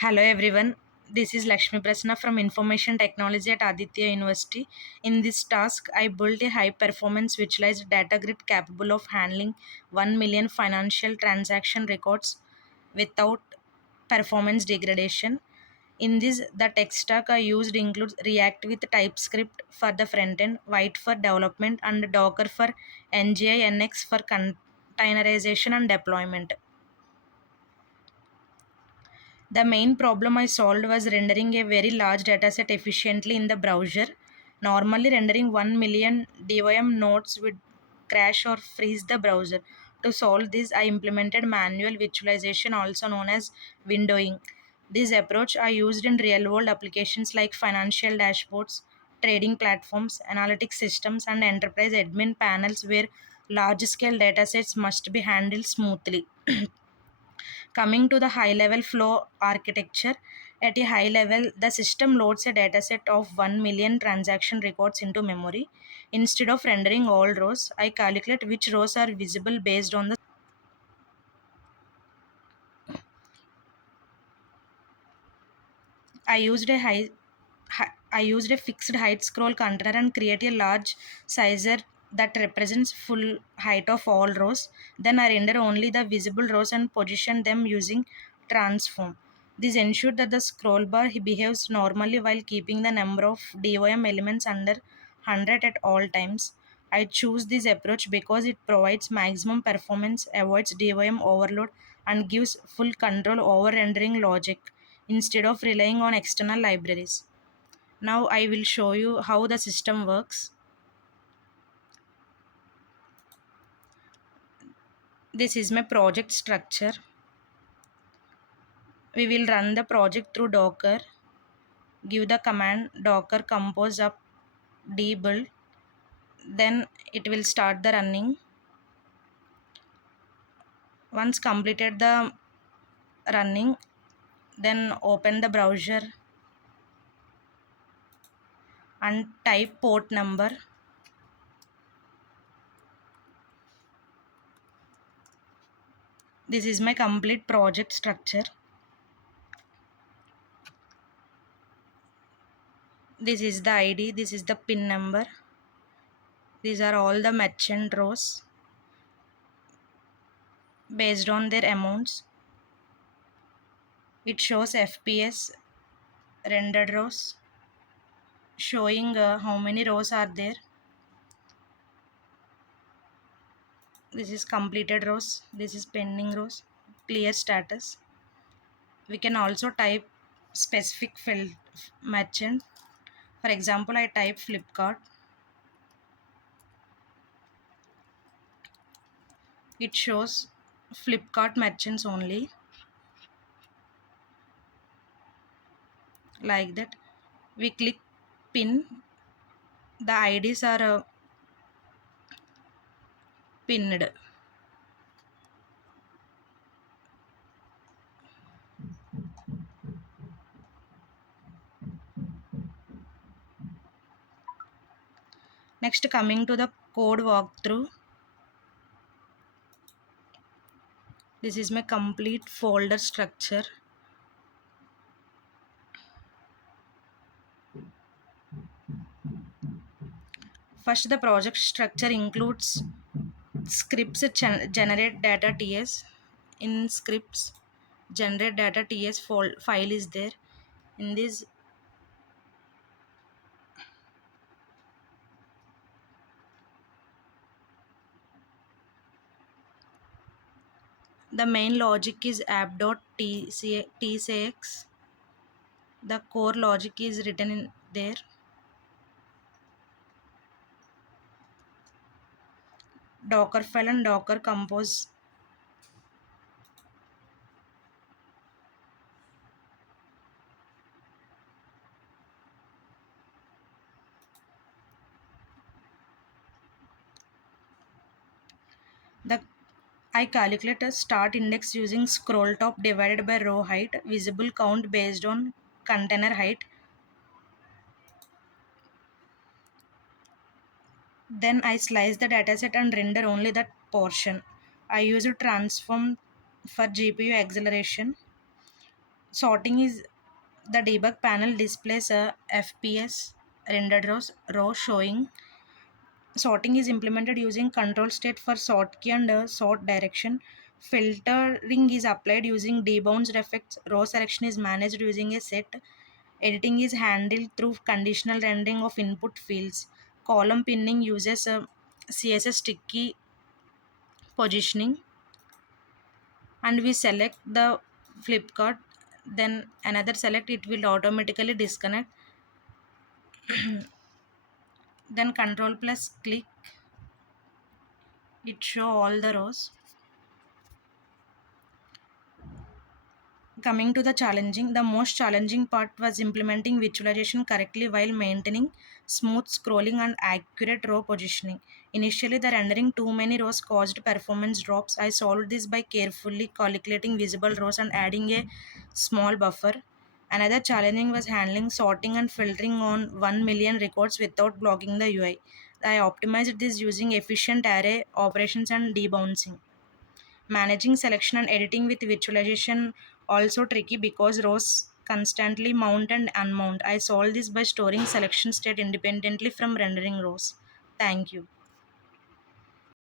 Hello everyone, this is Lakshmi Prasna from Information Technology at Aditya University. In this task, I built a high performance visualized data grid capable of handling 1 million financial transaction records without performance degradation. In this, the tech stack I used includes React with TypeScript for the front end, White for development, and Docker for NGI NX for containerization and deployment. The main problem I solved was rendering a very large dataset efficiently in the browser. Normally, rendering 1 million DOM nodes would crash or freeze the browser. To solve this, I implemented manual visualization, also known as windowing. This approach I used in real world applications like financial dashboards, trading platforms, analytics systems, and enterprise admin panels where large scale datasets must be handled smoothly. Coming to the high level flow architecture, at a high level, the system loads a dataset of 1 million transaction records into memory. Instead of rendering all rows, I calculate which rows are visible based on the I used a I used a fixed height scroll container and create a large sizer that represents full height of all rows. Then I render only the visible rows and position them using transform. This ensures that the scroll bar behaves normally while keeping the number of DOM elements under 100 at all times. I choose this approach because it provides maximum performance, avoids DOM overload, and gives full control over rendering logic instead of relying on external libraries. Now I will show you how the system works. This is my project structure. We will run the project through Docker. Give the command docker compose up dbuild. Then it will start the running. Once completed the running, then open the browser and type port number. This is my complete project structure. This is the ID, this is the pin number. These are all the merchant rows based on their amounts. It shows FPS rendered rows showing how many rows are there. This is completed rows, this is pending rows, clear status. We can also type specific field merchant. For example, I type Flipkart. It shows Flipkart merchants only, like that. We click pin. The IDs are pinned. Next, coming to the code walkthrough. This is my complete folder structure. First, the project structure includes scripts generate data ts. In scripts, generate data ts file is there. In this, the main logic is app.tsx. The core logic is written in there. Docker file and Docker compose. The I calculate a start index using scroll top divided by row height, visible count based on container height. Then I slice the dataset and render only that portion. I use a transform for GPU acceleration. Sorting is the debug panel displays a FPS rendered row showing. Sorting is implemented using control state for sort key and sort direction. Filtering is applied using debounce effects. Row selection is managed using a set. Editing is handled through conditional rendering of input fields. Column pinning uses a CSS sticky positioning, and we select the flip card, then another select, it will automatically disconnect. Then control plus click, it show all the rows. Coming to the most challenging part was implementing visualization correctly while maintaining smooth scrolling and accurate row positioning. Initially, the rendering too many rows caused performance drops. I solved this by carefully calculating visible rows and adding a small buffer. Another challenging was handling sorting and filtering on 1 million records without blocking the UI. I optimized this using efficient array operations and debouncing. Managing selection and editing with virtualization also tricky because rows constantly mount and unmount. I solve this by storing selection state independently from rendering rows. Thank you.